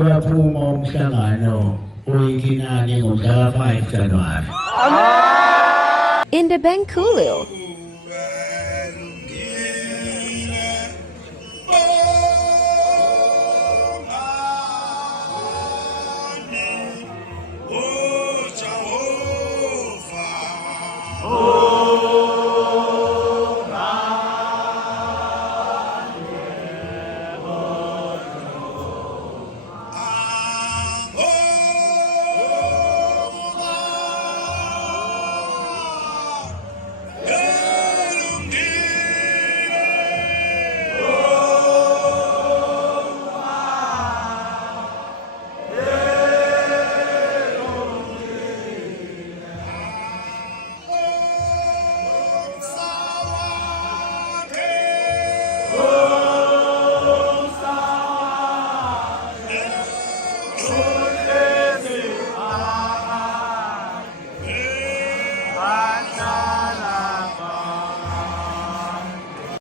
Kuya pumom siya nga, uwi kinanin ko sa 5 January. In the Bengkulu,